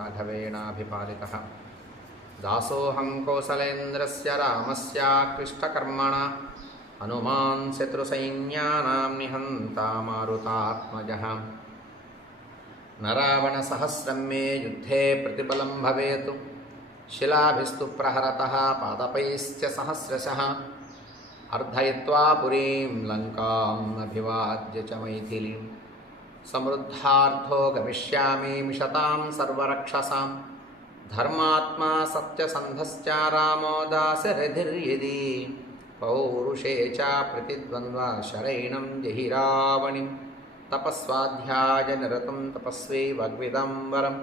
राघवेणाभिपालितः दासोऽहं कौसलेन्द्रस्य रामस्याक्लिष्टकर्मणा हनुमान् शत्रुसैन्यानां निहन्ता मारुतात्मजः न रावणसहस्रं मे युद्धे प्रतिबलं भवेत् शिलाभिस्तु प्रहरतः पादपैश्च सहस्रशः अर्धयित्वा पुरीं लङ्काम् अभिवाद्य च मैथिलीं समृद्धार्थो गमिष्यामि मिषतां सर्वरक्षसां धर्मात्मा सत्यसन्धश्च रामो दासरथिर्यदि पौरुषे च प्रतिद्वन्द्वा शरैणं जहि रावणिं तपस्वाध्यायनिरतं तपस्वी वाग्विदं वरं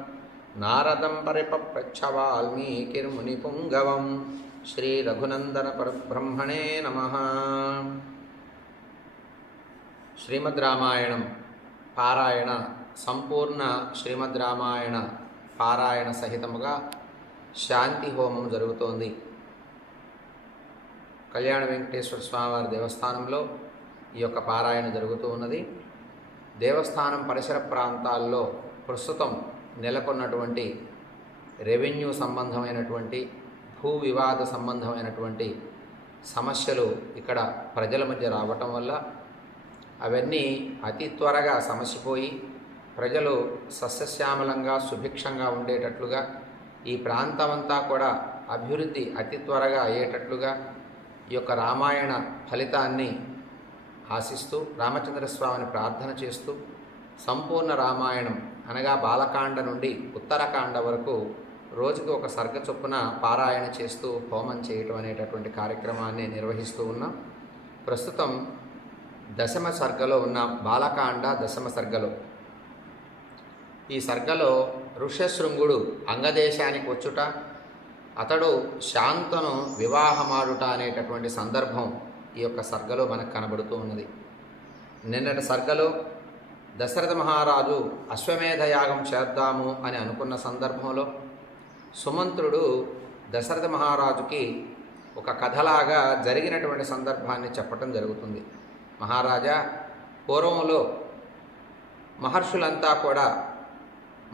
नारदं परिपप्रच्छ वाल्मीकिर्मुनिपुङ्गवं श्रीरघुनन्दनपरब्रह्मणे नमः। శ్రీమద్ రామాయణం పారాయణ సంపూర్ణ శ్రీమద్ రామాయణ పారాయణ సహితముగా శాంతి హోమం జరుగుతోంది. కళ్యాణ వెంకటేశ్వర స్వామివారి దేవస్థానంలో ఈ యొక్క పారాయణ జరుగుతూ ఉన్నది. దేవస్థానం పరిసర ప్రాంతాల్లో ప్రస్తుతం నెలకొన్నటువంటి రెవెన్యూ సంబంధమైనటువంటి భూ వివాద సంబంధమైనటువంటి సమస్యలు ఇక్కడ ప్రజల మధ్య రావటం వల్ల అవన్నీ అతి త్వరగా సమసిపోయి ప్రజలు సస్యశ్యామలంగా సుభిక్షంగా ఉండేటట్లుగా ఈ ప్రాంతమంతా కూడా అభివృద్ధి అతి త్వరగా అయ్యేటట్లుగా ఈ యొక్క రామాయణ ఫలితాన్ని ఆశిస్తూ రామచంద్రస్వామిని ప్రార్థన చేస్తూ సంపూర్ణ రామాయణం అనగా బాలకాండ నుండి ఉత్తరకాండ వరకు రోజుకి ఒక సర్గ చొప్పున పారాయణ చేస్తూ హోమం చేయటం అనేటటువంటి కార్యక్రమాన్ని నిర్వహిస్తూ ఉన్నాం. ప్రస్తుతం దశమ సర్గలో ఉన్న బాలకాండ దశమ సర్గలో ఈ సర్గలో ఋష్యశృంగుడు అంగదేశానికి వచ్చుట, అతడు శాంతను వివాహమాడుట అనేటటువంటి సందర్భం ఈ యొక్క సర్గలో మనకు కనబడుతూ ఉన్నది. నిన్నటి సర్గలో దశరథ మహారాజు అశ్వమేధ యాగం చేద్దాము అని అనుకున్న సందర్భంలో సుమంత్రుడు దశరథ మహారాజుకి ఒక కథలాగా జరిగినటువంటి సందర్భాన్ని చెప్పటం జరుగుతుంది. మహారాజా, పూర్వంలో మహర్షులంతా కూడా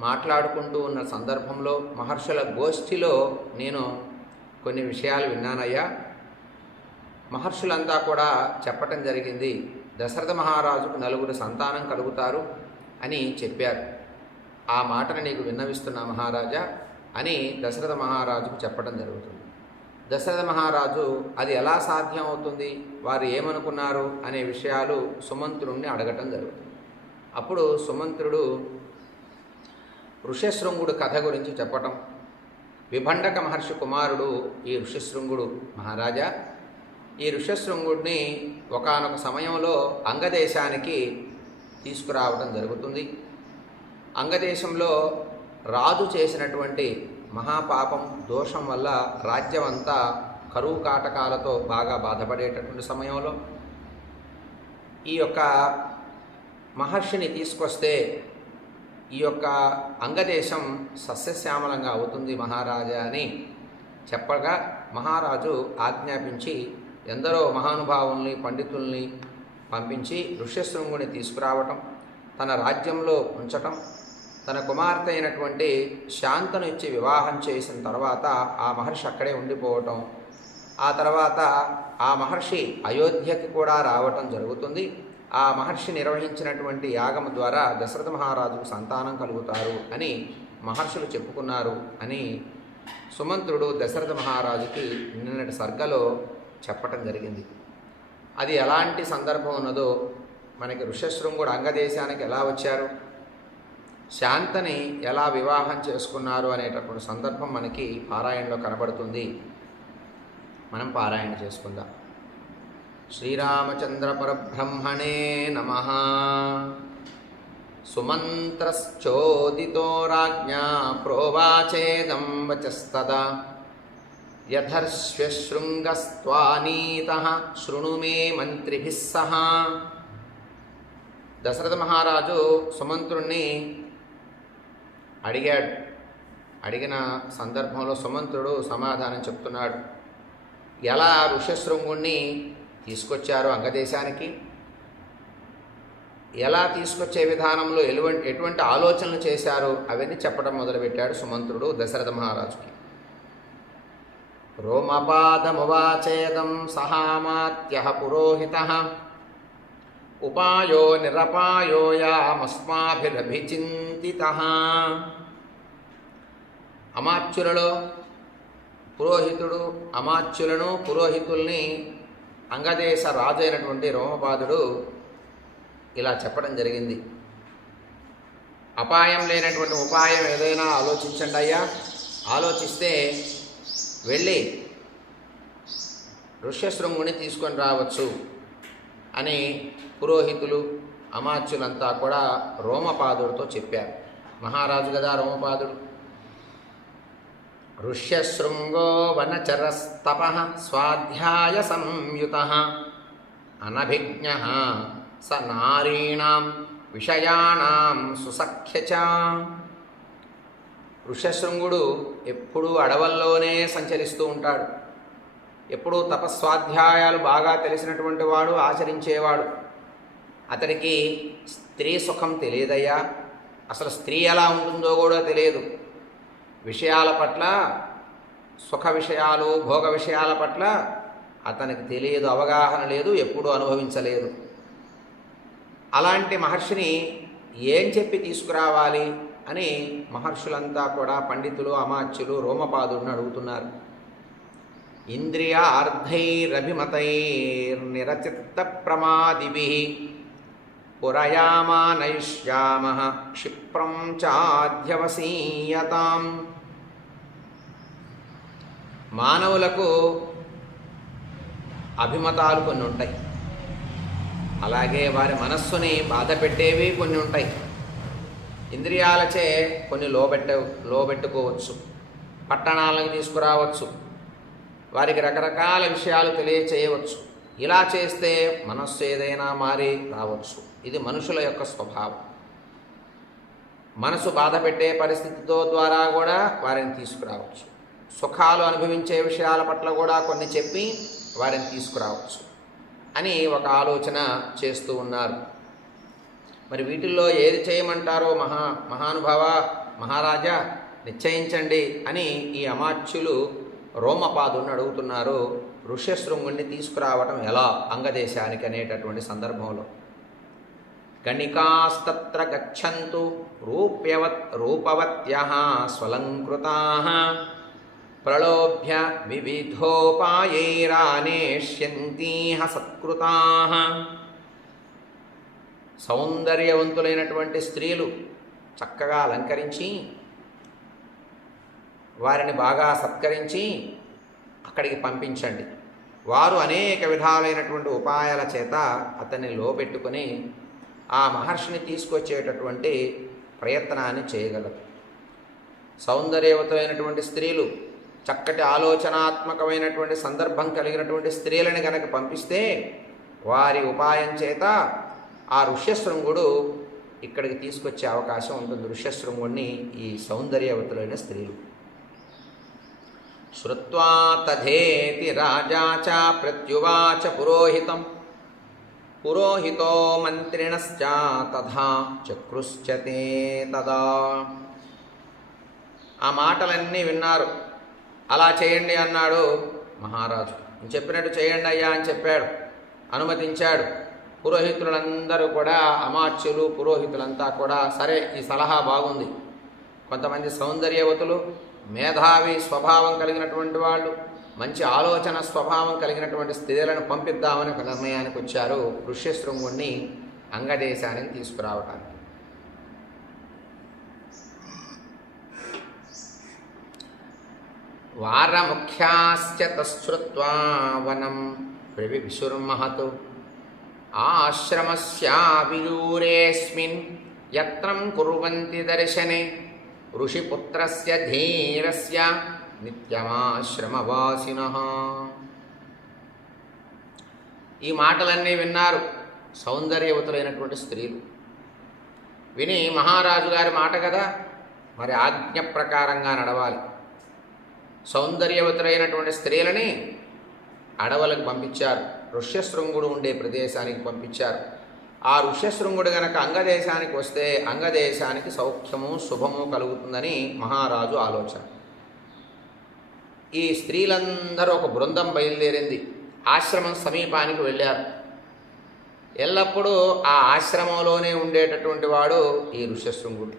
మాట్లాడుకుంటూ ఉన్న సందర్భంలో మహర్షుల గోష్ఠిలో నేను కొన్ని విషయాలు విన్నానయ్యా. మహర్షులంతా కూడా చెప్పటం జరిగింది, దశరథ మహారాజుకు 9 సంతానం కలుగుతారు అని చెప్పారు. ఆ మాటను నీకు విన్నవిస్తున్నా మహారాజా అని దశరథ మహారాజుకు చెప్పడం జరుగుతుంది. దశరథ మహారాజు అది ఎలా సాధ్యం అవుతుంది, వారు ఏమనుకున్నారు అనే విషయాలు సుమంత్రుడిని అడగటం జరుగుతుంది. అప్పుడు సుమంత్రుడు ఋష్యశృంగుడు కథ గురించి చెప్పటం, విభండక మహర్షి కుమారుడు ఈ ఋష్యశృంగుడు. మహారాజా, ఈ ఋష్యశృంగుడిని ఒకానొక సమయంలో అంగదేశానికి తీసుకురావడం జరుగుతుంది. అంగదేశంలో రాజు చేసినటువంటి మహాపాపం దోషం వల్ల రాజ్యం అంతా కరువు కాటకాలతో బాగా బాధపడేటటువంటి సమయంలో ఈ యొక్క మహర్షిని తీసుకొస్తే ఈ యొక్క అంగదేశం సస్యశ్యామలంగా అవుతుంది మహారాజా అని చెప్పగా మహారాజు ఆజ్ఞాపించి ఎందరో మహానుభావుల్ని పండితుల్ని పంపించి ఋష్యశృంగుని తీసుకురావటం, తన రాజ్యంలో ఉంచటం, తన కుమార్తె అయినటువంటి శాంతను ఇచ్చి వివాహం చేసిన తర్వాత ఆ మహర్షి అక్కడే ఉండిపోవటం, ఆ తర్వాత ఆ మహర్షి అయోధ్యకి కూడా రావటం జరుగుతుంది. ఆ మహర్షి నిర్వహించినటువంటి యాగం ద్వారా దశరథ మహారాజుకు సంతానం కలుగుతారు అని మహర్షులు చెప్పుకున్నారు అని సుమంత్రుడు దశరథ మహారాజుకి నిన్నటి సర్గలో చెప్పటం జరిగింది. అది ఎలాంటి సందర్భం ఉన్నదో, మనకి ఋష్యశృంగుడు అంగదేశానికి ఎలా వచ్చారు, శాంతని ఎలా వివాహం చేసుకున్నారు అనేటటువంటి సందర్భం మనకి పారాయణలో కనబడుతుంది. మనం పారాయణ చేసుకుందాం. శ్రీరామచంద్ర పరబ్రహ్మణే నమః. సుమంత్రశ్చోదితో రాజ్ఞా ప్రోవాచేదం వచస్తదా యథర్ష్యశృంగస్త్వానీతః శృణు మే మంత్రిభిः సహ. దశరథ మహారాజు సుమంత్రుణ్ణి అడిగాడు. అడిగిన సందర్భంలో సుమంత్రుడు సమాధానం చెప్తున్నాడు. ఎలా ఋష్యశృంగుణ్ణి తీసుకొచ్చారు అంగదేశానికి, ఎలా తీసుకొచ్చే విధానంలో ఎటువంటి ఆలోచనలు చేశారు అవన్నీ చెప్పడం మొదలుపెట్టాడు సుమంత్రుడు దశరథ మహారాజుకి. రోమపాదమువాచేదం సహామాత్యః పురోహితః ఉపాయో నిరపాయోయామస్మాభిరభిచింతితః. అమాత్యులలో అమాత్యులను పురోహితుల్ని అంగదేశ రాజు అయినటువంటి రోమపాదుడు ఇలా చెప్పడం జరిగింది. అపాయం లేనటువంటి ఉపాయం ఏదైనా ఆలోచించండి అయ్యా, ఆలోచిస్తే వెళ్ళి ఋష్యశృంగుని తీసుకొని రావచ్చు అని పురోహితులు అమాత్యులంతా కూడా రోమపాదుడితో చెప్పారు. మహారాజు కదా రోమపాదుడు. ఋష్యశృంగో వనచరస్తపః స్వాధ్యాయ సంయుతః అనభిజ్ఞః స నారీణాం విషయాణాం సుసఖ్యచ. ఋష్యశృంగుడు ఎప్పుడూ అడవుల్లోనే సంచరిస్తూ ఉంటాడు. ఎప్పుడూ తపస్వాధ్యాయాలు బాగా తెలిసినటువంటి వాడు, ఆచరించేవాడు. అతడికి స్త్రీ సుఖం తెలియదయ్యా, అసలు స్త్రీ ఎలా ఉంటుందో కూడా తెలియదు. విషయాల పట్ల, సుఖ విషయాలు, భోగ విషయాల పట్ల అతనికి తెలియదు, అవగాహన లేదు, ఎప్పుడూ అనుభవించలేదు. అలాంటి మహర్షిని ఏం చెప్పి తీసుకురావాలి అని మహర్షులంతా కూడా పండితులు, అమాత్యులు రోమపాదుడిని అడుగుతున్నారు. ఇంద్రియార్థైరభిమతైర్నిరచిత్త ప్రమాదిభిః పురయామానయిష్యామః క్షిప్రం చాధ్యవసీయతాం. మానవులకు అభిమతాలు కొన్ని ఉంటాయి, అలాగే వారి మనస్సుని బాధ పెట్టేవి కొన్ని ఉంటాయి. ఇంద్రియాలచే కొన్ని లోబెట్టుకోవచ్చు, పట్టణాలను తీసుకురావచ్చు, వారికి రకరకాల విషయాలు తెలియచేయవచ్చు. ఇలా చేస్తే మనస్సు ఏదైనా మారి రావచ్చు. ఇది మనుషుల యొక్క స్వభావం. మనసు బాధ పెట్టే పరిస్థితితో ద్వారా కూడా వారిని తీసుకురావచ్చు. సుఖాలు అనుభవించే విషయాల పట్ల కూడా కొన్ని చెప్పి వారిని తీసుకురావచ్చు అని ఒక ఆలోచన చేస్తూ ఉన్నారు. మరి వీటిల్లో ఏది చేయమంటారో మహానుభావ మహారాజా నిశ్చయించండి అని ఈ అమాత్యులు రోమపాదుని అడుగుతున్నారు. ఋష్యశృంగుణ్ణి తీసుకురావటం ఎలా అంగదేశానికి అనేటటువంటి సందర్భంలో. గణికాస్తత్ర గచ్చంతు రూపవత్యః స్వలంకృతాః ప్రలోభ్య వివిధోపాయైరానేష్యంతీహ సత్కృతాః. సౌందర్యవంతులైనటువంటి స్త్రీలు చక్కగా అలంకరించి వారిని బాగా సత్కరించి అక్కడికి పంపించండి. వారు అనేక విధాలైనటువంటి ఉపాయాల చేత అతన్ని లోపెట్టుకొని ఆ మహర్షిని తీసుకొచ్చేటటువంటి ప్రయత్నాన్ని చేయగలరు. సౌందర్యవతులైనటువంటి స్త్రీలు, చక్కటి ఆలోచనాత్మకమైనటువంటి సందర్భం కలిగినటువంటి స్త్రీలని గనక పంపిస్తే వారి ఉపాయం చేత ఆ ఋష్యశృంగుడు ఇక్కడికి తీసుకొచ్చే అవకాశం ఉంటుంది. ఋష్యశృంగుడిని ఈ సౌందర్యవతులైన స్త్రీలు. శ్రుత్వా తథేతి రాజా చ ప్రత్యువాచ పురోహితం పురోహితో మంత్రిణశ్చ తథా చక్రుశ్చతే తదా. ఆ మాటలన్నీ విన్నారు. అలా చేయండి అన్నాడు మహారాజు. చెప్పినట్టు చేయండి అయ్యా అని చెప్పాడు, అనుమతించాడు. పురోహితులందరూ కూడా, అమాత్యులు పురోహితులంతా కూడా సరే ఈ సలహా బాగుంది, కొంతమంది సౌందర్యవతులు, మేధావి స్వభావం కలిగినటువంటి వాళ్ళు, మంచి ఆలోచన స్వభావం కలిగినటువంటి స్త్రీలను పంపిద్దామని ఒక నిర్ణయానికి వచ్చారు ఋష్యశృంగుణ్ణి అంగదేశానికి తీసుకురావటానికి. వారముఖ్యాశ్చ తశ్రుత్వా వనం ప్రవిశుర్మహతు ఆశ్రమస్యావిదూరేస్మిన్ యత్రం కుర్వంతి దర్శనే ఋషిపుత్రస్య ధీరస్య నిత్యమాశ్రమవాసినః. ఈ మాటలన్నీ విన్నారు సౌందర్యవతులైనటువంటి స్త్రీలు. విని మహారాజు గారి మాట కదా, మరి ఆజ్ఞ ప్రకారంగా నడవాలి. సౌందర్యవతులైనటువంటి స్త్రీలని అడవులకు పంపించారు, ఋష్యశృంగుడు ఉండే ప్రదేశానికి పంపించారు. ఆ ఋష్యశృంగుడు గనక అంగదేశానికి వస్తే అంగదేశానికి సౌఖ్యము శుభము కలుగుతుందని మహారాజు ఆలోచన. ఈ స్త్రీలందరూ ఒక బృందం బయలుదేరింది. ఆశ్రమం సమీపానికి వెళ్ళారు. ఎల్లప్పుడూ ఆ ఆశ్రమంలోనే ఉండేటటువంటి వాడు ఈ ఋష్యశృంగుడు.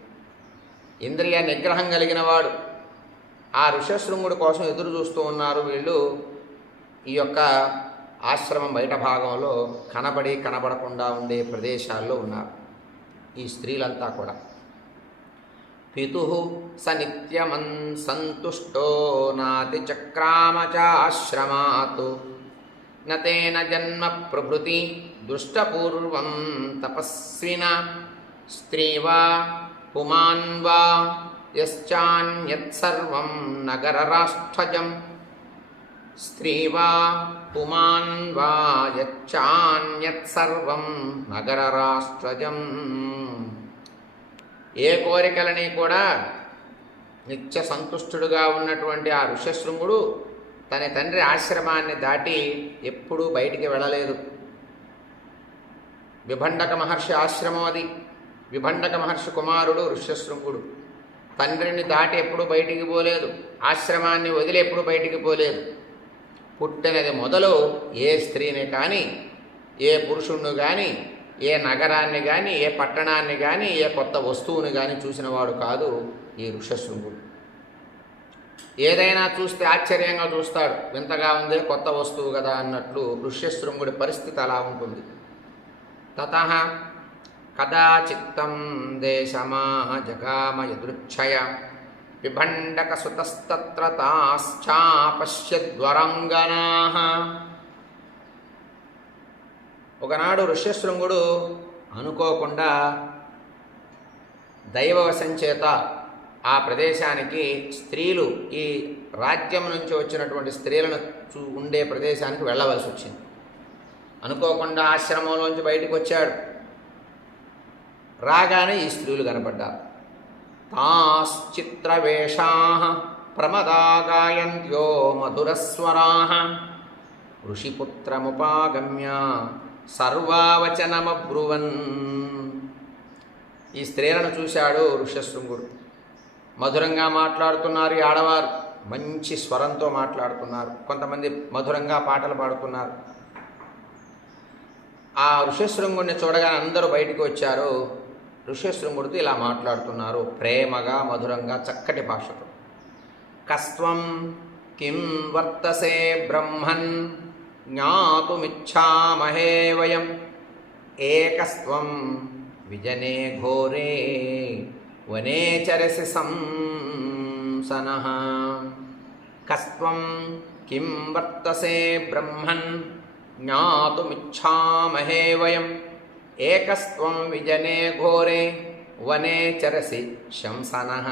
ఇంద్రియ నిగ్రహం కలిగిన వాడు. ఆ ఋష్యశృంగుడి కోసం ఎదురు చూస్తూ ఉన్నారు వీళ్ళు. ఈ యొక్క ఆశ్రమం బయట భాగంలో కనబడకుండా ఉండే ప్రదేశాల్లో ఉన్నారు ఈ స్త్రీలంతా కూడా. పితు స నిత్యమన్ సంతుష్టో నాతి చక్రామ చాశ్రమాత్ నతేన జన్మ ప్రభృతి దుష్టపూర్వం తపస్విన స్త్రీ వా పుమాన్ వా యశ్చాన్యత్సర్వం నగరరాష్ట్రజం స్త్రీ వా పుమాన్ వా యచ్చాన్యత్సర్వం నగరరాష్ట్రజం. ఏ కోరికలని కూడా నిత్య సంతుష్టుడుగా ఉన్నటువంటి ఆ ఋష్యశృంగుడు తన తండ్రి ఆశ్రమాన్ని దాటి ఎప్పుడూ బయటికి వెళ్ళలేదు. విభండక మహర్షి ఆశ్రమం అది. విభండక మహర్షి కుమారుడు ఋష్యశృంగుడు. తండ్రిని దాటి ఎప్పుడూ బయటికి పోలేదు. ఆశ్రమాన్ని వదిలి ఎప్పుడూ బయటికి పోలేదు. పుట్టినది మొదలు ఏ స్త్రీని కానీ, ఏ పురుషుణ్ణి కానీ, ఏ నగరాన్ని కానీ, ఏ పట్టణాన్ని కానీ, ఏ కొత్త వస్తువుని కానీ చూసినవాడు కాదు ఈ ఋష్యశృంగుడు. ఏదైనా చూస్తే ఆశ్చర్యంగా చూస్తాడు. వింతగా ఉందే, కొత్త వస్తువు కదా అన్నట్లు ఋష్యశృంగుడి పరిస్థితి అలా ఉంటుంది. తతః కదాచిత్తం దేశమాహ జగామ యదృచ్ఛయ విభండక సుతస్తత్ర తాశ్చాపశ్యద్వరంగనాః. ఒకనాడు ఋష్యశృంగుడు అనుకోకుండా దైవవశం చేత ఆ ప్రదేశానికి స్త్రీలు, ఈ రాజ్యం నుంచి వచ్చినటువంటి స్త్రీలను ఉండే ప్రదేశానికి వెళ్ళవలసి వచ్చింది. అనుకోకుండా ఆశ్రమంలోంచి బయటికి వచ్చాడు. రాగానే ఈ స్త్రీలు కనపడ్డారు. తాశ్చిత్రవేషాః ప్రమదాగాయంత్యో మధురస్వరాః ఋషిపుత్రముపాగమ్య సర్వావచనమబ్రువన్. ఈ స్త్రీలను చూశాడు ఋష్యశృంగుడు. మధురంగా మాట్లాడుతున్నారు ఈ ఆడవారు. మంచి స్వరంతో మాట్లాడుతున్నారు. కొంతమంది మధురంగా పాటలు పాడుతున్నారు. ఆ ఋష్యశృంగుడిని చూడగానే అందరూ బయటికి వచ్చారు. ఋష్యశృంగుడితో ఇలా మాట్లాడుతున్నారు ప్రేమగా, మధురంగా, చక్కటి భాషతో. కస్త్వం కిం వర్తసే బ్రహ్మన్ జ్ఞాతుమిచ్ఛామహే వయం ఏకస్త్వం విజనే ఘోరే వనే చరసి సంసనః. కస్త్వం కిం వర్తసే బ్రహ్మన్ జ్ఞాతుమిచ్ఛామహే వయం ఏకస్త్వం విజనే ఘోరే వనే చరసి శంసనః.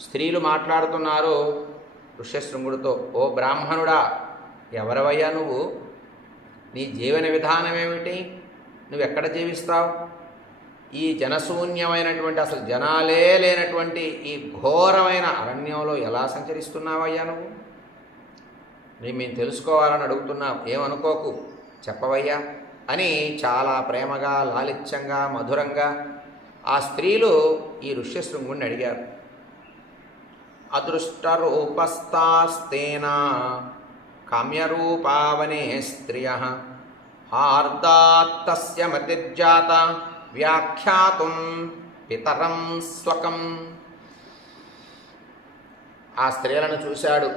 స్త్రీలు మాట్లాడుతున్నారు ఋష్యశృంగుడితో. ఓ బ్రాహ్మణుడా, ఎవరవయ్యా నువ్వు? నీ జీవన విధానం ఏమిటి? నువ్వెక్కడ జీవిస్తావు? ఈ జనశూన్యమైనటువంటి, అసలు జనాలే లేనటువంటి ఈ ఘోరమైన అరణ్యంలో ఎలా సంచరిస్తున్నావయ్యా నువ్వు? మేము తెలుసుకోవాలని అడుగుతున్నాం, ఏమనుకోకు, చెప్పవయ్యా అని చాలా ప్రేమగా, లాలిత్యంగా, మధురంగా ఆ స్త్రీలు ఈ ఋష్యశృంగుడిని అడిగారు. అదృష్టరూపస్తాస్తేనా కామ్యరూపావనే స్త్రియః హార్దాత్తస్య మతిర్జాత వ్యాఖ్యాతుం పితరం స్వకం. ఆ స్త్రీలను చూశాడు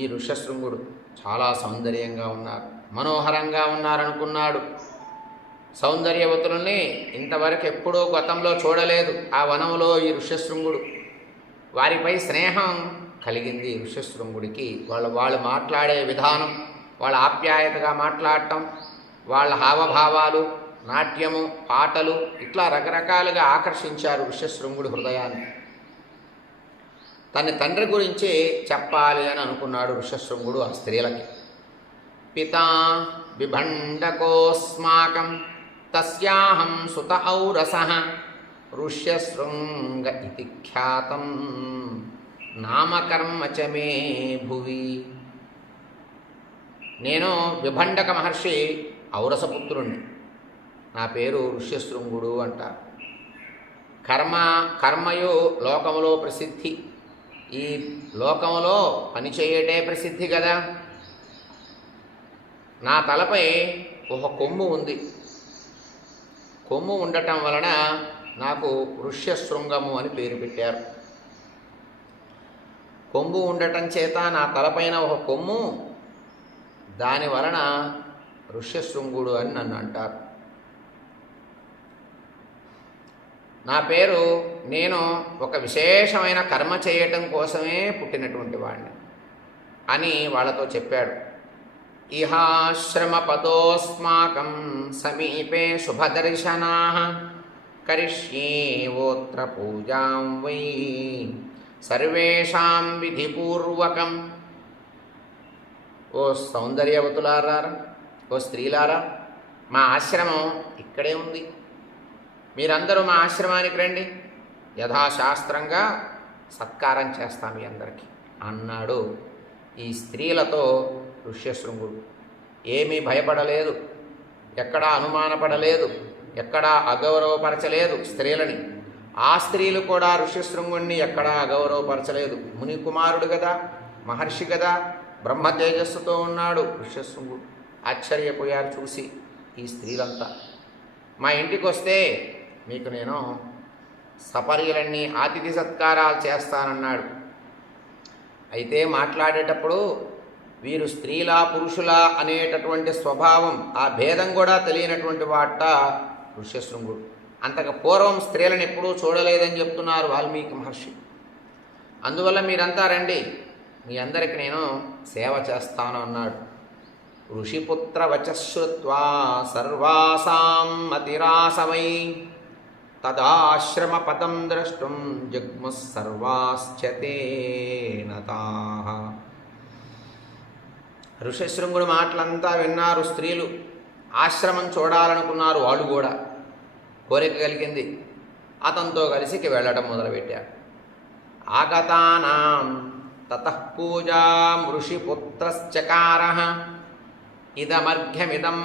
ఈ ఋష్యశృంగుడు. చాలా సౌందర్యంగా ఉన్నారు, మనోహరంగా ఉన్నారనుకున్నాడు. సౌందర్యవతులని ఇంతవరకు ఎప్పుడూ గతంలో చూడలేదు ఆ వనంలో ఈ ఋష్యశృంగుడు. వారిపై స్నేహం కలిగింది ఋష్యశృంగుడికి. వాళ్ళు మాట్లాడే విధానం, వాళ్ళ ఆప్యాయతగా మాట్లాడటం, వాళ్ళ హావభావాలు, నాట్యము, పాటలు, ఇట్లా రకరకాలుగా ఆకర్షించారు ఋష్యశృంగుడి హృదయాన్ని. తన తండ్రి గురించి చెప్పాలి అని అనుకున్నాడు ఋష్యశృంగుడు ఆ స్త్రీలకి. పితా బిభండకోస్మాకం తస్యాహం సుత ఔరసః ఋష్యశృంగ ఇతి ఖ్యాతం నామకర్మ చ మే భువి. నేను విభండక మహర్షి ఔరసపుత్రుణ్ణి. నా పేరు ఋష్యశృంగుడు అంటారు. కర్మయు లోకములో ప్రసిద్ధి. ఈ లోకములో పనిచేయటే ప్రసిద్ధి కదా. నా తలపై ఒక కొమ్ము ఉంది. కొమ్ము ఉండటం వలన నాకు ఋష్యశృంగము అని పేరు పెట్టారు. కొమ్ము ఉండటం చేత నా తలపైన ఒక కొమ్ము, దాని వలన ఋష్యశృంగుడు అని నన్ను అంటారు. నా పేరు, నేను ఒక విశేషమైన కర్మ చేయటం కోసమే పుట్టినటువంటి వాడిని అని వాళ్ళతో చెప్పాడు. ఇహాశ్రమ పదోస్మాకం సమీపే శుభదర్శనా కరిష్యేవోత్ర పూజాం వై సర్వేషాం విధిపూర్వకం. ఓ సౌందర్యవతులారా, ఓ స్త్రీలారా, మా ఆశ్రమం ఇక్కడే ఉంది. మీరందరూ మా ఆశ్రమానికి రండి, యథాశాస్త్రంగా సత్కారం చేస్తాం మీ అందరికీ అన్నాడు ఈ స్త్రీలతో ఋష్యశృంగుడు. ఏమీ భయపడలేదు, ఎక్కడా అనుమానపడలేదు, ఎక్కడా అగౌరవపరచలేదు స్త్రీలని. ఆ స్త్రీలు కూడా ఋష్యశృంగుణ్ణి ఎక్కడా అగౌరవపరచలేదు. ముని కుమారుడు కదా, మహర్షి కదా, బ్రహ్మ తేజస్సుతో ఉన్నాడు ఋష్యశృంగుడు. ఆశ్చర్యపోయారు చూసి ఈ స్త్రీలంతా. మా ఇంటికి వస్తే మీకు నేను సపర్యలన్నీ అతిథి సత్కారాలు చేస్తానన్నాడు. అయితే మాట్లాడేటప్పుడు వీరు స్త్రీలా పురుషులా అనేటటువంటి స్వభావం, ఆ భేదం కూడా తెలియనటువంటి వాట ఋష్యశృంగుడు. అంతకు పూర్వం స్త్రీలను ఎప్పుడూ చూడలేదని చెప్తున్నారు వాల్మీకి మహర్షి. అందువల్ల మీరంతా రండి, మీ అందరికి నేను సేవ చేస్తాను అన్నాడు. ఋషిపుత్ర వచశ్రుత్వా సర్వాసాం మతిరాసమై తదాశ్రమ పదం ద్రష్టుం జగ్ముః సర్వాశ్చతే నతాః. ఋష్యశృంగుడి మాటలంతా విన్నారు స్త్రీలు. ఆశ్రమం చూడాలనుకున్నారు వాళ్ళు కూడా. కోరిక కలిగింది. అతనితో కలిసి వెళ్ళడం మొదలుపెట్టారు. ఆగతానాం తతః పూజాం ఋషిపుత్రశ్చకారః ఇదమర్ఘ్యమిదం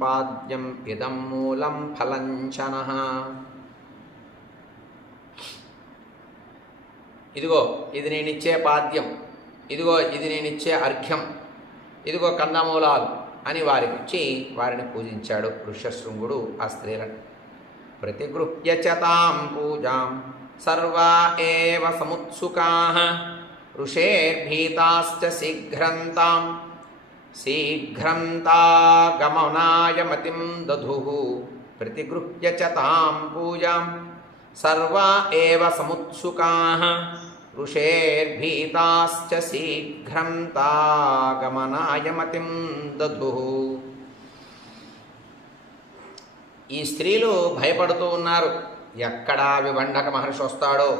పాద్యం ఇదం మూలం ఫలంచనః. ఇదిగో ఇది నేనిచ్చే పాద్యం, ఇదిగో ఇది నేనిచ్చే అర్ఘ్యం, ఇదిగో కందమూలాలు అని వారికిచ్చి వారిని పూజించాడు ఋష్యశృంగుడు ఆ స్త్రీలను. ప్రతిగృహ్య చ తాం పూజాం సర్వా ఏవ సముత్సుకాః ఋషేర్భీతాశ్చ శీఘ్రం తాగమనాయ మతిం దధుః. ప్రతిగృహ్య చ తాం పూజాం సర్వా ఏవ సముత్సుకాః ఋషేర్భీతాశ్చ శీఘ్రం తాగమనాయ మతిం దధుః. ఈ స్త్రీలు భయపడుతూ ఉన్నారు. ఎక్కడా విభండక మహర్షి వస్తాడో,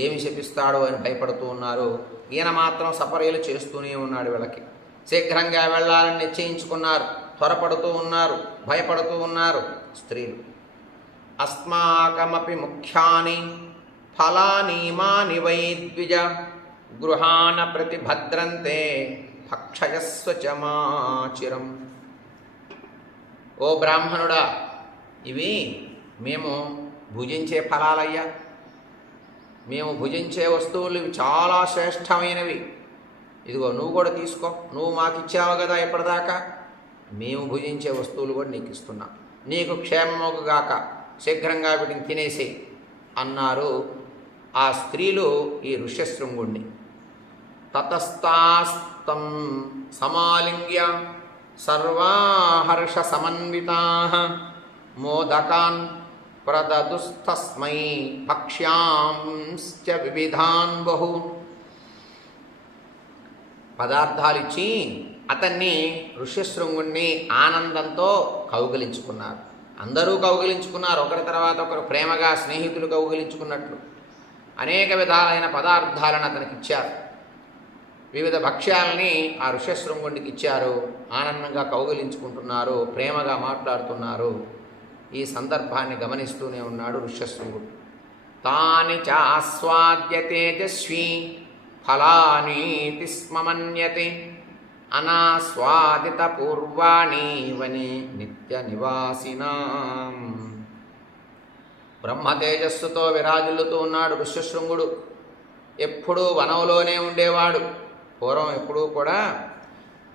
ఏమి శపిస్తాడో అని భయపడుతూ ఉన్నారు. ఈయన మాత్రం సపర్యలు చేస్తూనే ఉన్నాడు. వీళ్ళకి శీఘ్రంగా వెళ్ళాలని నిశ్చయించుకున్నారు. త్వరపడుతూ ఉన్నారు, భయపడుతూ ఉన్నారు స్త్రీలు. అస్మాకమపి ముఖ్యాని ఫలానీమాని వై ద్విజ గృహాన ప్రతిభద్రంతే భక్షయస్వ చ మాచిరం. ఓ బ్రాహ్మణుడా, ఇవి మేము భుజించే ఫలాలయ్యా. మేము భుజించే వస్తువులు ఇవి చాలా శ్రేష్టమైనవి. ఇదిగో నువ్వు కూడా తీసుకో, నువ్వు మాకు ఇచ్చావు కదా ఇప్పటిదాకా, మేము భుజించే వస్తువులు కూడా నీకు ఇస్తున్నాం. నీకు క్షేమముగాక, శీఘ్రంగా వీటిని తినేసి అన్నారు ఆ స్త్రీలు ఈ ఋష్యశృంగుణ్ణి. తతస్తాస్తం సమాలింగ్య సర్వాహర్ష సమన్వితాః మోదకాన్ ప్రదదుస్తస్మై భక్ష్యాంశ్చ వివిధాన్ బహూన్. పదార్థాలిచ్చి అతన్ని ఋష్యశృంగుణ్ణి ఆనందంతో కౌగిలించుకున్నారు. అందరూ కౌగిలించుకున్నారు, ఒకరి తర్వాత ఒకరు ప్రేమగా స్నేహితులు కౌగిలించుకున్నట్లు. అనేక విధాలైన పదార్థాలను అతనికి ఇచ్చారు. వివిధ భక్ష్యాలని ఆ ఋష్యశృంగుడికి ఇచ్చారు. ఆనందంగా కౌగిలించుకుంటున్నారు, ప్రేమగా మాట్లాడుతున్నారు. ఈ సందర్భాన్ని గమనిస్తూనే ఉన్నాడు ఋష్యశృంగుడు. తాని చాస్వాద్య తేజస్వీ ఫలానీతి స్మ మన్యతే అనాస్వాదిత పూర్వాణి వనే నిత్య నివాసినాం. బ్రహ్మ తేజస్సుతో విరాజిల్లుతూ ఉన్నాడు ఋష్యశృంగుడు. ఎప్పుడూ వనంలోనే ఉండేవాడు. పూర్వం ఎప్పుడూ కూడా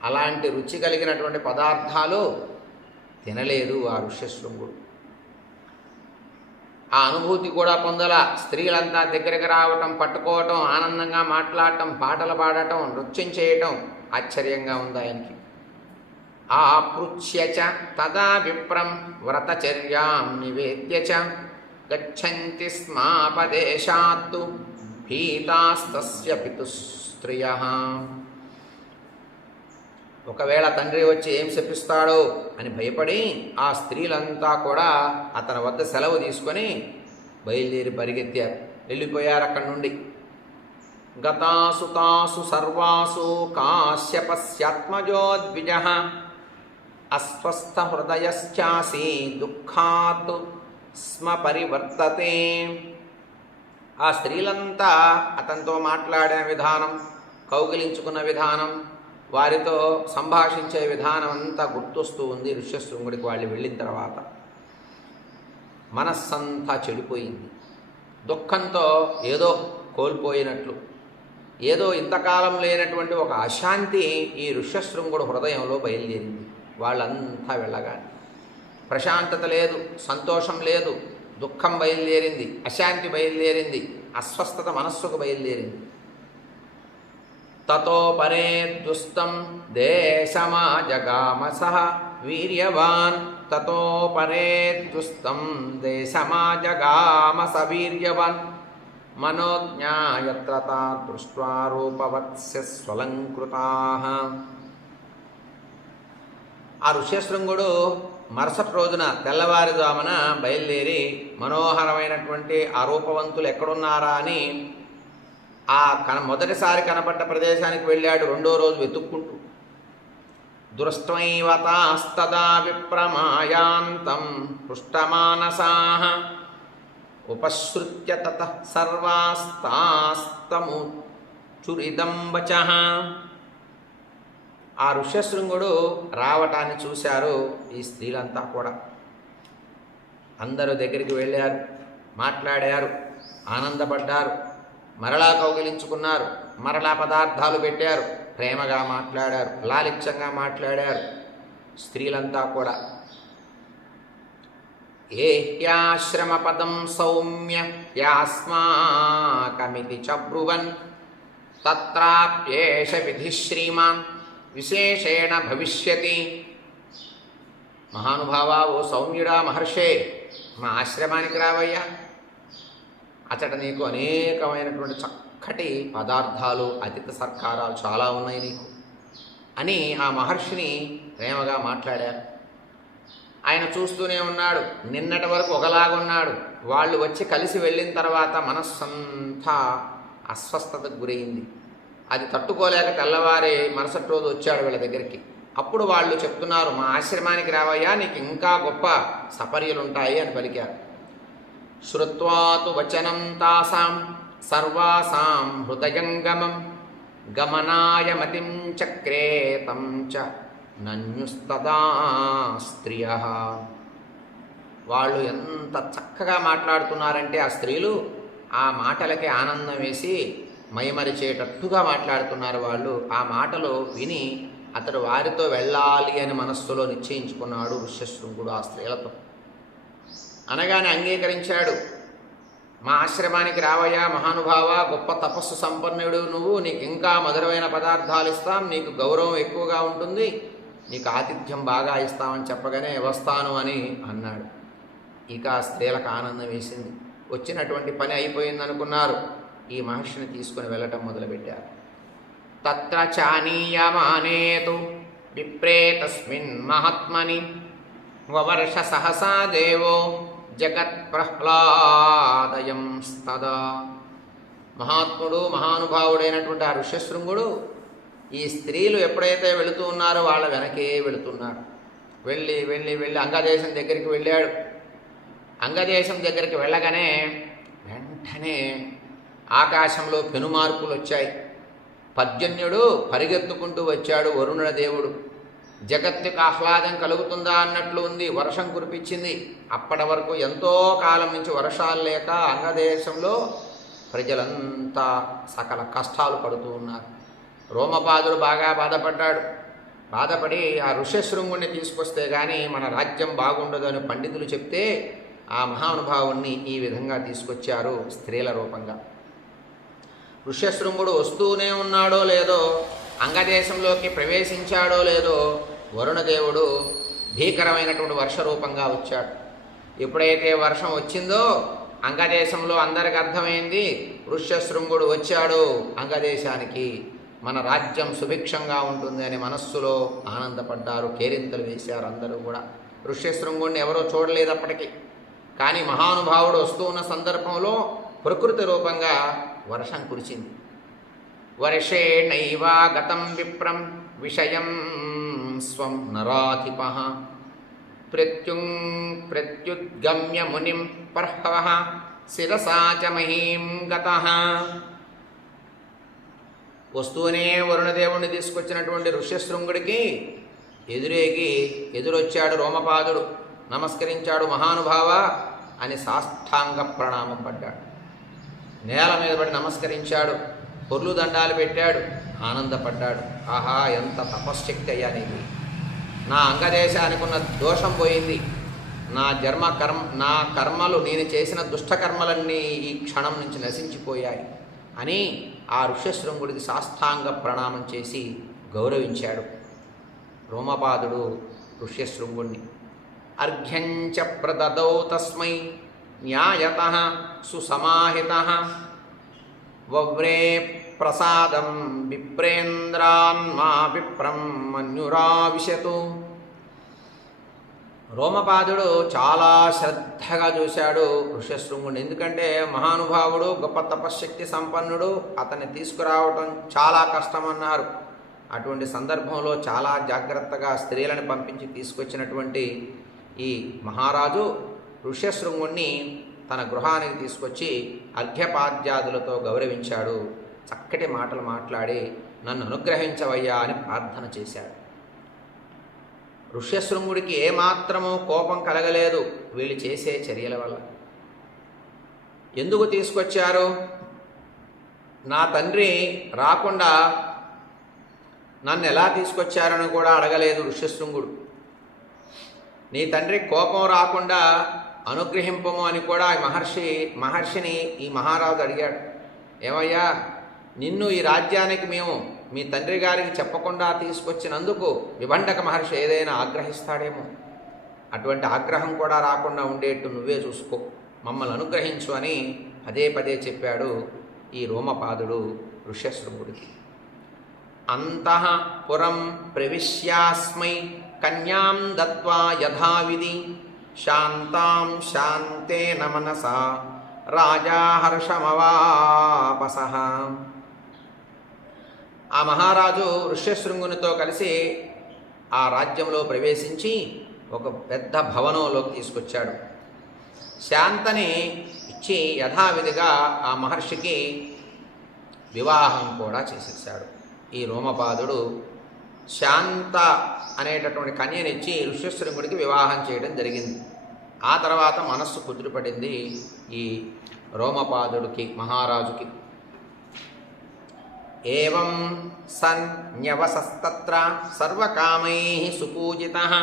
అలాంటి రుచి కలిగినటువంటి పదార్థాలు తినలేదు ఆ ఋష్యశృంగుడు. ఆ అనుభూతి కూడా పొందల. స్త్రీలంతా దగ్గరికి రావటం, పట్టుకోవటం, ఆనందంగా మాట్లాడటం, పాటలు పాడటం, నృత్యం చేయటం ఆశ్చర్యంగా ఉంది ఆయనకి. ఆపృచ్య చ తదా విప్రం వ్రతచర్యాం నివేద్య చ గచ్చంతి స్మాపదేశాత్తు భీతాస్తస్య పితుస్త్రియః. ఒకవేళ తండ్రి వచ్చి ఏం శపిస్తాడో అని భయపడి ఆ స్త్రీలంతా కూడా అతని వద్ద సెలవు తీసుకొని బయలుదేరి పరిగెత్తారు, వెళ్ళిపోయారు అక్కడి నుండి. గతాసు తాసు సర్వాసు కాశ్యపస్యాత్మజోద్విజః అస్వస్థ హృదయశ్చాసి దుఃఖాత్ స్మ పరివర్తతే. ఆ స్త్రీలంతా అతనితో మాట్లాడిన విధానం, కౌగిలించుకున్న విధానం, వారితో సంభాషించే విధానం అంతా గుర్తొస్తూ ఉంది ఋష్యశృంగుడికి. వాళ్ళు వెళ్ళిన తర్వాత మనస్సంతా చెడిపోయింది. దుఃఖంతో ఏదో కోల్పోయినట్లు, ఏదో ఇంతకాలం లేనటువంటి ఒక అశాంతి ఈ ఋష్యశృంగుడు హృదయంలో బయలుదేరింది. వాళ్ళంతా వెళ్ళగానే ప్రశాంతత లేదు, సంతోషం లేదు, దుఃఖం బయలుదేరింది, అశాంతి బయలుదేరింది, అస్వస్థత మనస్సుకు బయలుదేరింది. తతో పరే దుస్తం దేశమాజగామ సహ వీర్యవాన్. తతో పరే దుస్తం దేశమాజగామ స వీర్యవాన్ మనోజ్ఞాయత్ర దృష్ట్వా రూపవత్స్య స్వలంకృతాః. ఆ ఋష్యశృంగుడు మరుసటి రోజున తెల్లవారుజామున బయలుదేరి మనోహరమైనటువంటి ఆ రూపవంతులు ఎక్కడున్నారా అని ఆ మొదటిసారి కనపడ్డ ప్రదేశానికి వెళ్ళాడు. రెండో రోజు వెతుక్కుంటూ దృష్ట్వైవతాస్తదా విప్రమాయాంతం పృష్టమానసాః ఉపశ్రుత్య తతః సర్వాస్తాస్తముచురిదం వచః. ఆ ఋష్యశృంగుడు రావటాన్ని చూశారు ఈ స్త్రీలంతా కూడా. అందరూ దగ్గరికి వెళ్ళారు, మాట్లాడారు, ఆనందపడ్డారు, మరలా కౌగిలించుకున్నారు, మరలా పదార్థాలు పెట్టారు, ప్రేమగా మాట్లాడారు, లాలిత్యంగా మాట్లాడారు స్త్రీలంతా కూడా. ఏ హ్యాశ్రమపదం సౌమ్య యాస్మాకమితి చబ్రువన్ తత్రాప్యేష విధి శ్రీమాన్ విశేషేణ భవిష్యతి. మహానుభావా, ఓ సౌమ్యుడా మహర్షే, మా ఆశ్రమానికి రావయ్యా, అచట నీకు అనేకమైనటువంటి చక్కటి పదార్థాలు, అతిథి సత్కారాలు చాలా ఉన్నాయి నీకు అని ఆ మహర్షిని ప్రేమగా మాట్లాడారు. ఆయన చూస్తూనే ఉన్నాడు. నిన్నటి వరకు ఒకలాగున్నాడు, వాళ్ళు వచ్చి కలిసి వెళ్ళిన తర్వాత మనస్సంతా అస్వస్థతకు గురైంది. అది తట్టుకోలేక తెల్లవారే మరుసటి రోజు వచ్చాడు వీళ్ళ దగ్గరికి. అప్పుడు వాళ్ళు చెప్తున్నారు, మా ఆశ్రమానికి రావయ్యా, నీకు ఇంకా గొప్ప సపర్యలుంటాయి అని పలికారు. శ్రుత్వాతు వచనం తాసాం సర్వాసాం హృదయంగమం గమనాయ మతిం చక్రే తం చ నన్యుస్తదా స్త్రియః. వాళ్ళు ఎంత చక్కగా మాట్లాడుతున్నారంటే ఆ స్త్రీలు ఆ మాటలకి ఆనందం వేసి మైమరిచేటట్టుగా మాట్లాడుతున్నారు వాళ్ళు. ఆ మాటలు విని అతడు వారితో వెళ్ళాలి అని మనస్సులో నిశ్చయించుకున్నాడు ఋష్యశృంగుడు ఆ స్త్రీలతో. అనగానే అంగీకరించాడు. మా ఆశ్రమానికి రావయ్యా మహానుభావ, గొప్ప తపస్సు సంపన్నుడు నువ్వు, నీకు ఇంకా మధురమైన పదార్థాలు ఇస్తాం, నీకు గౌరవం ఎక్కువగా ఉంటుంది, నీకు ఆతిథ్యం బాగా ఇస్తామని చెప్పగానే వస్తాను అని అన్నాడు. ఇక ఆ స్త్రీలకు ఆనందం వేసింది. వచ్చినటువంటి పని అయిపోయిందనుకున్నారు. ఈ మహర్షిని తీసుకుని వెళ్ళటం మొదలుపెట్టారు. తత్ర చానీయమానేతు విప్రే తస్మిన్ మహాత్మని వవర్ష సహసా దేవో జగత్ ప్రహ్లాదయం స్తదా. మహాత్ముడు మహానుభావుడైనటువంటి ఆ ఋష్యశృంగుడు ఈ స్త్రీలు ఎప్పుడైతే వెళుతూ ఉన్నారో వాళ్ళ వెనకే వెళుతున్నాడు. వెళ్ళి వెళ్ళి వెళ్ళి అంగదేశం దగ్గరికి వెళ్ళాడు. అంగదేశం దగ్గరికి వెళ్ళగానే వెంటనే ఆకాశంలో పెనుమార్పులు వచ్చాయి. పర్జన్యుడు పరిగెత్తుకుంటూ వచ్చాడు. వరుణ దేవుడు జగత్తుకు ఆహ్లాదం కలుగుతుందా అన్నట్లు ఉంది, వర్షం కురిపించింది. అప్పటి వరకు ఎంతో కాలం నుంచి వర్షాలు లేక అంగదేశంలో ప్రజలంతా సకల కష్టాలు పడుతూ ఉన్నారు. రోమపాదుడు బాగా బాధపడి ఆ ఋష్యశృంగుణ్ణి తీసుకొస్తే కానీ మన రాజ్యం బాగుండదు అని పండితులు చెప్తే ఆ మహానుభావుణ్ణి ఈ విధంగా తీసుకొచ్చారు స్త్రీల రూపంగా. ఋష్యశృంగుడు వస్తూనే ఉన్నాడో లేదో, అంగదేశంలోకి ప్రవేశించాడో లేదో, వరుణదేవుడు భీకరమైనటువంటి వర్ష రూపంగా వచ్చాడు. ఎప్పుడైతే వర్షం వచ్చిందో అంగదేశంలో అందరికి అర్థమైంది, ఋష్యశృంగుడు వచ్చాడు అంగదేశానికి, మన రాజ్యం సుభిక్షంగా ఉంటుంది అని మనస్సులో ఆనందపడ్డారు, కేరింతలు వేశారు అందరూ కూడా. ఋష్యశృంగుడిని ఎవరో చూడలేదు అప్పటికి. కానీ మహానుభావుడు వస్తూ ఉన్న సందర్భంలో ప్రకృతి రూపంగా వర్షం కురిచింది. వర్షేణైవా గతం విప్రం విషయం స్వం నరాధిప ప్రత్యుద్గమ్య మునిం పర్హవ శిరసా చ మహీం గతః. వస్తూనే వరుణదేవుణ్ణి తీసుకొచ్చినటువంటి ఋష్యశృంగుడికి ఎదురొచ్చాడు రోమపాదుడు. నమస్కరించాడు. మహానుభావ అని సాష్టాంగ ప్రణామం పడ్డాడు. నేల మీద పడి నమస్కరించాడు. పొర్లు దండాలు పెట్టాడు. ఆనందపడ్డాడు. ఆహా, ఎంత తపశ్శక్తి అయ్యా నీది! నా అంగదేశానికి ఉన్న దోషం పోయింది. నా కర్మలు, నేను చేసిన దుష్టకర్మలన్నీ ఈ క్షణం నుంచి నశించిపోయాయి అని ఆ ఋష్యశృంగుడికి సాష్టాంగ ప్రణామం చేసి గౌరవించాడు రోమపాదుడు ఋష్యశృంగుణ్ణి. అర్ఘ్యంచ ప్రదదౌ తస్మై న్యాయతః సుసమాహితః వవ్రే ప్రసాదం విప్రేంద్రాన్మా విప్రం మన్యురావిశతు. రోమపాదుడు చాలా శ్రద్ధగా చూశాడు ఋష్యశృంగుడిని. ఎందుకంటే మహానుభావుడు, గొప్ప తపశ్శక్తి సంపన్నుడు, అతన్ని తీసుకురావటం చాలా కష్టమన్నారు. అటువంటి సందర్భంలో చాలా జాగ్రత్తగా స్త్రీలను పంపించి తీసుకొచ్చినటువంటి ఈ మహారాజు ఋష్యశృంగుణ్ణి తన గృహానికి తీసుకొచ్చి అర్ఘ్యపాద్యాదులతో గౌరవించాడు. చక్కటి మాటలు మాట్లాడి నన్ను అనుగ్రహించవయ్యా అని ప్రార్థన చేశాడు. ఋష్యశృంగుడికి ఏమాత్రమూ కోపం కలగలేదు వీళ్ళు చేసే చర్యల వల్ల. ఎందుకు తీసుకొచ్చారు? నా తండ్రి రాకుండా నన్ను ఎలా తీసుకొచ్చారని కూడా అడగలేదు ఋష్యశృంగుడు. నీ తండ్రి కోపం రాకుండా అనుగ్రహింపము అని కూడా మహర్షిని ఈ మహారాజు అడిగాడు. ఏమయ్యా, నిన్ను ఈ రాజ్యానికి మేము మీ తండ్రి గారికి చెప్పకుండా తీసుకొచ్చినందుకు విభండక మహర్షి ఏదైనా ఆగ్రహిస్తాడేమో, అటువంటి ఆగ్రహం కూడా రాకుండా ఉండేట్టు నువ్వే చూసుకో, మమ్మల్ని అనుగ్రహించు అని పదే పదే చెప్పాడు ఈ రోమపాదుడు ఋష్యశృంగుడికి. అంతః పురం ప్రవిశ్యాస్మై కన్యాం దత్వా యథావిధి శాంతాం శాంతేన మనసా రాజా హర్షమవాపసః. ఆ మహారాజు ఋష్యశృంగునితో కలిసి ఆ రాజ్యంలో ప్రవేశించి ఒక పెద్ద భవనంలోకి తీసుకొచ్చాడు. శాంతని ఇచ్చి యథావిధిగా ఆ మహర్షికి వివాహం కూడా చేసేసాడు. ఈ రోమపాదుడు శాంత అనేటటువంటి కన్యనిచ్చి ఋష్యశృంగుడికి వివాహం చేయడం జరిగింది. ఆ తర్వాత మనస్సు కుదిరిపడింది ఈ రోమపాదుడికి, మహారాజుకి. ఏవం సన్యవసస్తత్ర సర్వకామైః సుపూజితః.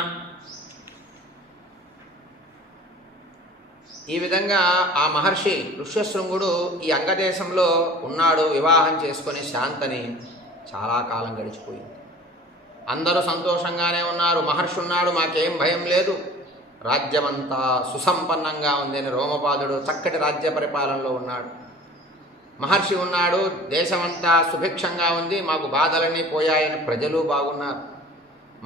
ఈ విధంగా ఆ మహర్షి ఋష్యశృంగుడు ఈ అంగదేశంలో ఉన్నాడు. వివాహం చేసుకొని శాంతని చాలా కాలం గడిచిపోయింది. అందరూ సంతోషంగానే ఉన్నారు. మహర్షి ఉన్నాడు, మాకేం భయం లేదు, రాజ్యమంతా సుసంపన్నంగా ఉందని రోమపాదుడు చక్కటి రాజ్య పరిపాలనలో ఉన్నాడు. మహర్షి ఉన్నాడు, దేశమంతా సుభిక్షంగా ఉంది, మాకు బాధలన్నీ పోయాయని ప్రజలు బాగున్నారు.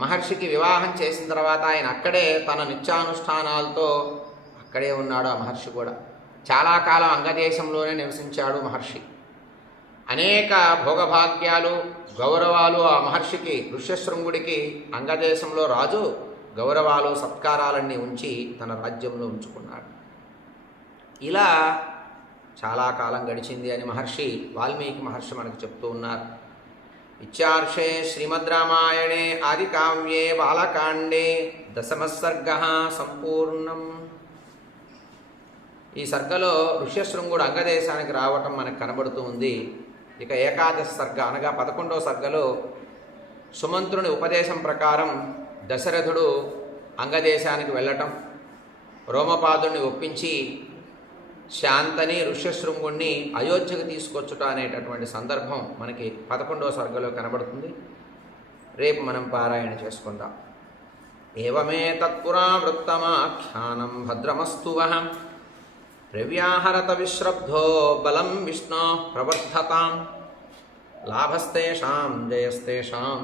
మహర్షికి వివాహం చేసిన తర్వాత ఆయన అక్కడే తన నిత్యానుష్ఠానాలతో అక్కడే ఉన్నాడు. ఆ మహర్షి కూడా చాలా కాలం అంగదేశంలోనే నివసించాడు మహర్షి. అనేక భోగభాగ్యాలు, గౌరవాలు ఆ మహర్షికి, ఋష్యశృంగుడికి అంగదేశంలో రాజు గౌరవాలు సత్కారాలన్నీ ఉంచి తన రాజ్యంలో ఉంచుకున్నాడు. ఇలా చాలా కాలం గడిచింది అని వాల్మీకి మహర్షి మనకు చెప్తూ ఉన్నారు. ఇత్యార్షే శ్రీమద్ రామాయణే ఆదికావ్యే బాలకాండే దశమః సర్గః సంపూర్ణం. ఈ సర్గలో ఋష్యశృంగుడు అంగదేశానికి రావటం మనకు కనబడుతూ ఉంది. ఇక ఏకాదశ సర్గ అనగా 11వ సర్గలో సుమంత్రుని ఉపదేశం ప్రకారం దశరథుడు అంగదేశానికి వెళ్ళటం, రోమపాదుని ఒప్పించి శాంతని ఋష్యశృంగుణ్ణి అయోధ్యకు తీసుకొచ్చుట అనేటటువంటి సందర్భం మనకి 11వ సర్గలో కనబడుతుంది. రేపు మనం పారాయణ చేసుకుందాం. ఏవమే తత్పురావృత్తమాఖ్యానం భద్రమస్తు వహం ప్రవ్యాహరత విశ్రబ్ధో బలం విష్ణో ప్రవర్ధతాం లాభస్తేషాం జయస్తేషాం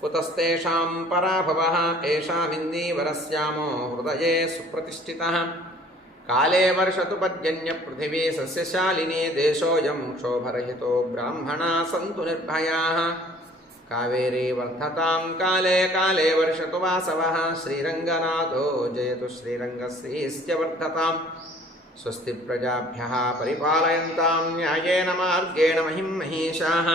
కుతస్తేషాం పరాభవః ఏషామిందీవరస్యామో హృదయే సుప్రతిష్ఠితః కాలే వర్షతు పర్జన్య పృథివీ సస్యశాలినీ దేశోయం క్షోభరహితో బ్రాహ్మణా సంతు నిర్భయాః కావేరీ వర్ధతాం కాలే కాలే వర్షతు వాసవః శ్రీరంగనాథో జయతు శ్రీరంగశ్రీశ్చ వర్ధతాం స్వస్తి ప్రజాభ్యః పరిపాలయంతాం న్యాయేన మార్గేణ మహిం మహీషాః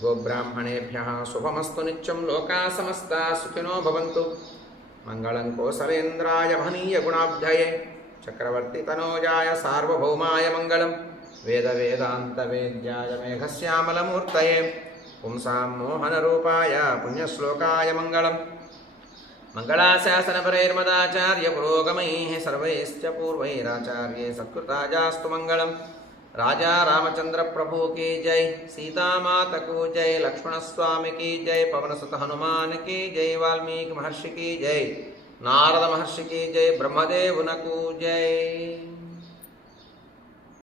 గోబ్రాహ్మణేభ్యః శుభమస్తు నిత్యం లోకాః సమస్తాః సుఖినో భవంతు మంగళం కోసలేంద్రాయ మహనీయ గుణాబ్ధయే చక్రవర్తి తనోజాయ సార్వభౌమాయ మంగళం వేద వేదాంత వేద్యాయ మేఘశ్యామలమూర్తయే పుంసాం మోహనరూపాయ పుణ్యశ్లోకాయ మంగళం మంగళాశాసనపరైర్మదాచార్య పురోగమైః సర్వైశ్చ పూర్వైరాచార్యే సత్కృతాజాస్తు మంగళం. రాజా రామచంద్ర ప్రభు की जय, सीता माता को जय, लक्ष्मण स्वामी की जय, पवन सुत हनुमान की जय, वाल्मीकि महर्षि की जय, नारद महर्षि की जय, ब्रह्मदेव को जय.